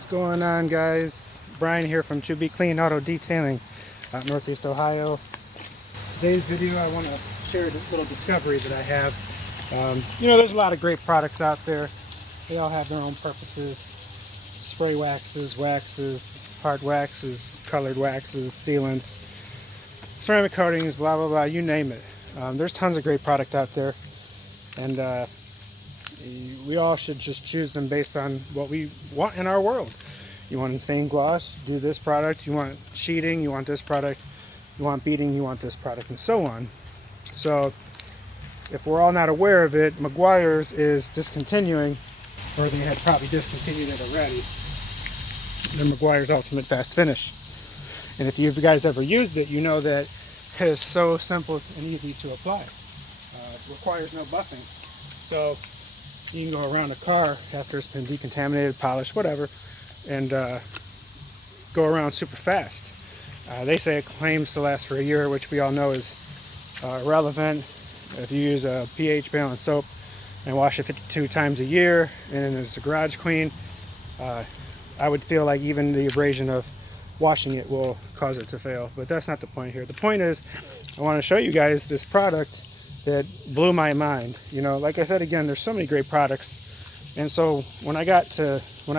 What's going on, guys? Brian here from To Be Clean Auto Detailing out Northeast Ohio. Today's video I want to share a little discovery that I have. There's a lot of great products out there. They all have their own purposes. Spray waxes, hard waxes, colored waxes, sealants, ceramic coatings, blah blah blah, you name it. There's tons of great product out there, and we all should just choose them based on what we want in our world. You want insane gloss, do this product. You want sheeting, you want this product. You want beading, you want this product, and so on. So if we're all not aware of it, Meguiars is discontinuing, or they had probably discontinued it already, the Meguiars Ultimate Fast Finish. And if you guys ever used it, you know that it is so simple and easy to apply. It requires no buffing. So you can go around a car after it's been decontaminated, polished, whatever, and go around super fast. They say it claims to last for a year, which we all know is irrelevant. If you use a pH balanced soap and wash it 52 times a year, and it's a garage clean, I would feel like even the abrasion of washing it will cause it to fail. But that's not the point here. The point is, I want to show you guys this product that blew my mind. Like I said again, there's so many great products, and so when I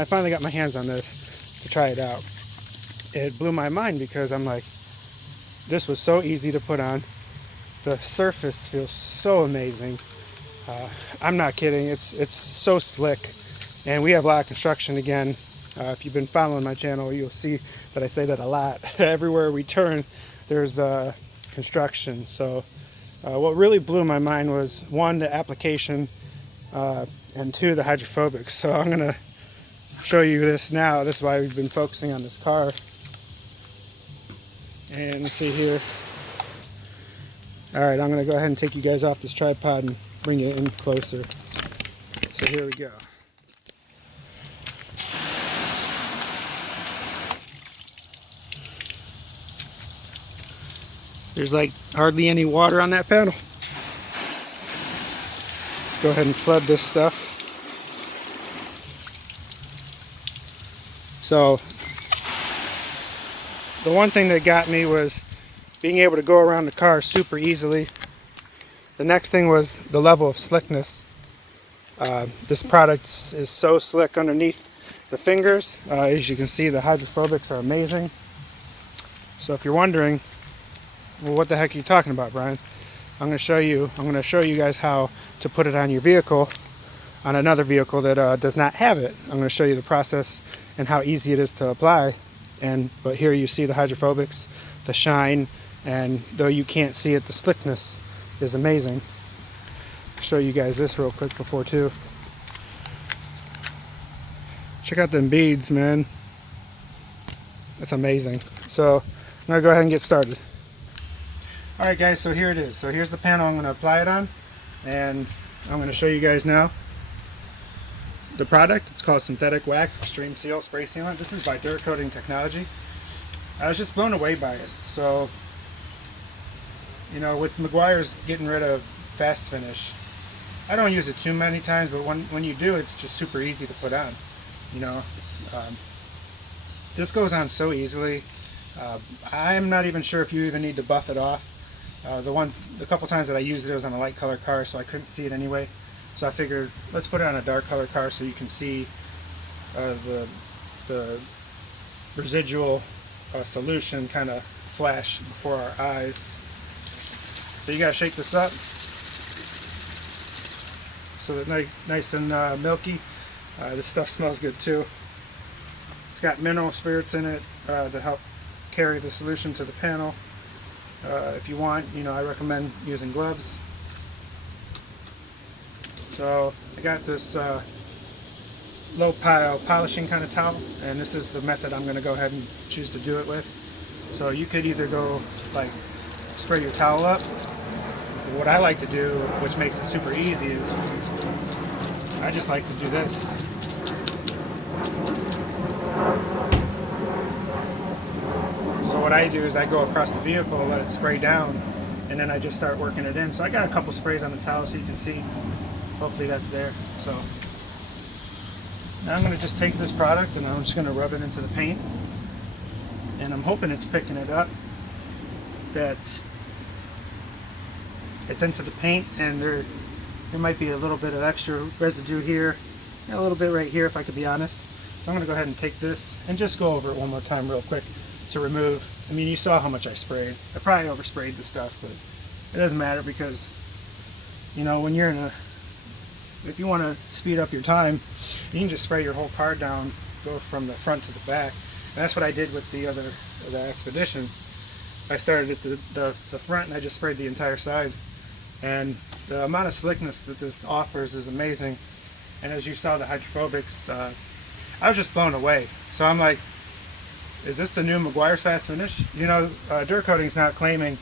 finally got my hands on this to try it out, it blew my mind because I'm like, this was so easy to put on. The surface feels so amazing. I'm not kidding. It's so slick, and we have a lot of construction again. If you've been following my channel, you'll see that I say that a lot. Everywhere we turn, there's construction. So what really blew my mind was, one, the application, and two, the hydrophobic. So I'm going to show you this now. This is why we've been focusing on this car. And let's see here. Alright, I'm going to go ahead and take you guys off this tripod and bring it in closer. So here we go. There's like hardly any water on that panel. Let's go ahead and flood this stuff. So the one thing that got me was being able to go around the car super easily. The next thing was the level of slickness. This product is so slick underneath the fingers. As you can see, the hydrophobics are amazing. So if you're wondering, well, what the heck are you talking about, Brian? I'm going to show you guys how to put it on your vehicle, on another vehicle that does not have it. I'm going to show you the process and how easy it is to apply. But here you see the hydrophobics, the shine, and though you can't see it, the slickness is amazing. I'll show you guys this real quick before too. Check out them beads, man. That's amazing. So I'm going to go ahead and get started. Alright guys, so here it is. So here's the panel I'm going to apply it on, and I'm going to show you guys now the product. It's called Synthetic Wax X-treme Seal Spray Sealant. This is by Dura-Coating technology. I was just blown away by it. So, with Meguiars getting rid of Fast Finish, I don't use it too many times, but when you do, it's just super easy to put on. This goes on so easily. I'm not even sure if you even need to buff it off. The couple times that I used it was on a light color car, so I couldn't see it anyway. So I figured, let's put it on a dark color car so you can see the residual solution kind of flash before our eyes. So you gotta shake this up so that nice and milky. This stuff smells good too. It's got mineral spirits in it to help carry the solution to the panel. If you want, I recommend using gloves. So I got this low pile polishing kind of towel, and this is the method I'm going to go ahead and choose to do it with. So you could either go like spray your towel up. What I like to do, which makes it super easy, is I just like to do this. So what I do is I go across the vehicle, let it spray down, and then I just start working it in. So I got a couple sprays on the towel so you can see. Hopefully that's there. So Now I'm going to just take this product and I'm just going to rub it into the paint, and I'm hoping it's picking it up, that it's into the paint, and there might be a little bit of extra residue here, and a little bit right here if I could be honest. So I'm going to go ahead and take this and just go over it one more time real quick to remove. I mean, you saw how much I sprayed. I probably oversprayed the stuff, but it doesn't matter, because you know, when you're in a, if you want to speed up your time, you can just spray your whole car down, go from the front to the back. And that's what I did with the Expedition. I started at the front and I just sprayed the entire side. And the amount of slickness that this offers is amazing. And as you saw, the hydrophobics, I was just blown away. So I'm like, is this the new Meguiars Fast Finish? You know, Dura-Coating is not claiming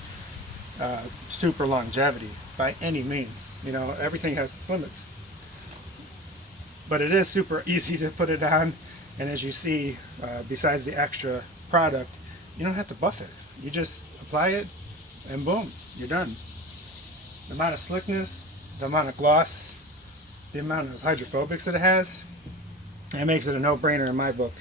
super longevity by any means. You know, everything has its limits. But it is super easy to put it on, and as you see, besides the extra product, you don't have to buff it. You just apply it, and boom, you're done. The amount of slickness, the amount of gloss, the amount of hydrophobics that it has, it makes it a no-brainer in my book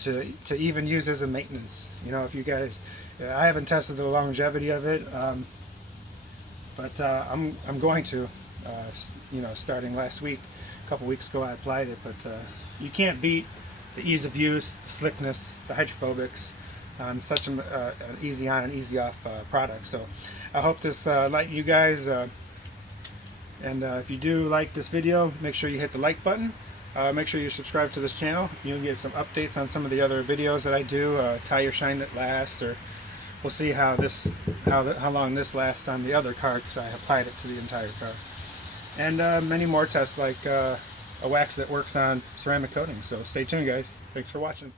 to even use as a maintenance. You know, if you guys, I haven't tested the longevity of it, but I'm going to, you know, starting last week. A couple weeks ago I applied it, but you can't beat the ease of use, the slickness, the hydrophobics. Such an easy on and easy off product. So I hope this lightened you guys, and if you do like this video, make sure you hit the like button. Make sure you subscribe to this channel. You'll get some updates on some of the other videos that I do, tire shine that lasts, or we'll see how long this lasts on the other car, because I applied it to the entire car. And many more tests, like a wax that works on ceramic coating. So stay tuned, guys. Thanks for watching.